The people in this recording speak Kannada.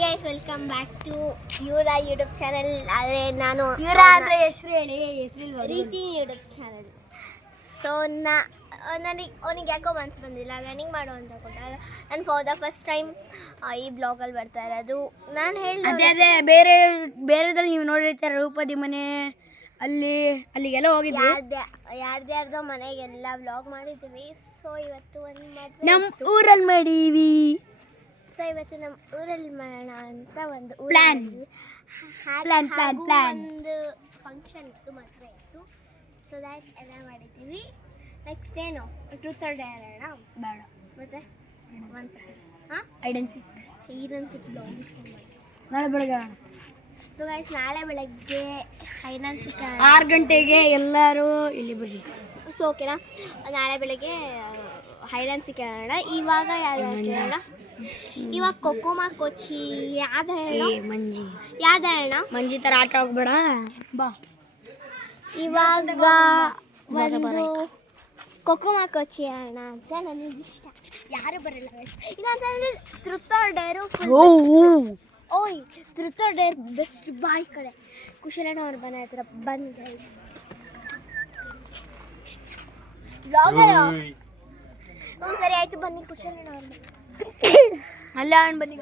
Hi guys, welcome back to Yura YouTube channel. ಆದರೆ ನಾನು ಯೂರಾ ಅಂದರೆ ಹೆಸರು ಹೇಳಿ, ಹೆಸರಿಲ್ವ ರೀತಿ ಯೂಟ್ಯೂಬ್ ಚಾನಲ್. ಸೊ ಅವನಿಗೆ ಯಾಕೋ ಮನ್ಸು ಬಂದಿಲ್ಲ ರನ್ನಿಂಗ್ ಮಾಡು ಅಂತ ಕೊಟ್ಟ. ನಾನು ಫಾರ್ ದ ಫಸ್ಟ್ ಟೈಮ್ ಈ ಬ್ಲಾಗಲ್ಲಿ ಬರ್ತಾ ಇರೋದು. ನಾನು ಅದೇ ಹೇಳಿದೆ ಬೇರೆದ್ರಲ್ಲಿ ನೀವು ನೋಡಿರ್ತಾರೆ ರೂಪದಿ ಮನೆ ಅಲ್ಲಿಗೆಲ್ಲ ಹೋಗಿದ್ವಿ. ಯಾರ್ದ್ಯಾರ್ದೋ ಮನೆಗೆಲ್ಲ ಬ್ಲಾಗ್ ಮಾಡಿದ್ದೀವಿ. ಸೊ ಇವತ್ತು ಒಂದು ನಮ್ಮ ಊರಲ್ಲಿ ಮಾಡೀವಿ. ಸೊ ಇವತ್ತು ನಮ್ಮ ಊರಲ್ಲಿ ಮಾಡೋಣ ಅಂತ ಒಂದು ಪ್ಲಾನ್ ಒಂದು ಫಂಕ್ಷನ್ ಇತ್ತು, ಮದುವೆ ಇತ್ತು. ಸೊ ದ್ಯಾಟ್ ಎಲ್ಲ ಮಾಡಿದ್ದೀವಿ. ನೆಕ್ಸ್ಟ್ ಏನು ಟ್ರೂತ್ ಆರ್ ಡೇರ್ ಹೇಳೋಣ ಬೇಡ, ಮತ್ತೆ ಒಂದು ಸೆಕೆಂಡ್ ಐಡೆನ್ಸಿ ಬ್ಲಾಗ್ ನಾಳೆ ಬೆಳಗ್ಗೆ. ಸೊ ಗೈಸ್, ನಾಳೆ ಬೆಳಗ್ಗೆ ಐಡೆನ್ಸಿ 6 ಗಂಟೆಗೆ ಎಲ್ಲರೂ ಇಲ್ಲಿ ಬನ್ನಿ. ಸೊ ಓಕೆನಾ, ನಾಳೆ ಬೆಳಗ್ಗೆ ಹೈಡೆನ್ಸಿ ಕೇಳೋಣ. ಇವಾಗ ಯಾವ್ದು ಹೇಳೋಣ? ಇವಾಗ ಕೊಕೊಮಾ ಕೊಚ್ಚಿ ಯಾವ್ದು ಹೇಳೋಣ? ಮಂಜಿ ಥರ ಆಟ ಹೋಗ್ಬೇಡ ಬಾ. ಇವಾಗ ಒಂದು ಕೊಕೊಮಾ ಕೊಚ್ಚಿ ಹೇಳೋಣ ಅಂತ ನನಗಿಷ್ಟ. ಯಾರು ಬರಲ್ಲ ಇಲ್ಲಾಂತಂದರೆ ಟ್ರೂತ್ ಆರ್ ಡೇರು. ಓಯ್, truth or dare best boy ಕಡೆ ಕುಶಲಣ್ಣ ಅವ್ರು ಮನೆ ಹತ್ರ ಬಂದು ಸರಿ ಆಯಿತು, ಬನ್ನಿ ಕುಶಲಣ್ಣ ಅವ್ರ ಮನೆ ಅಲ್ಲ ಬನ್ನಿ.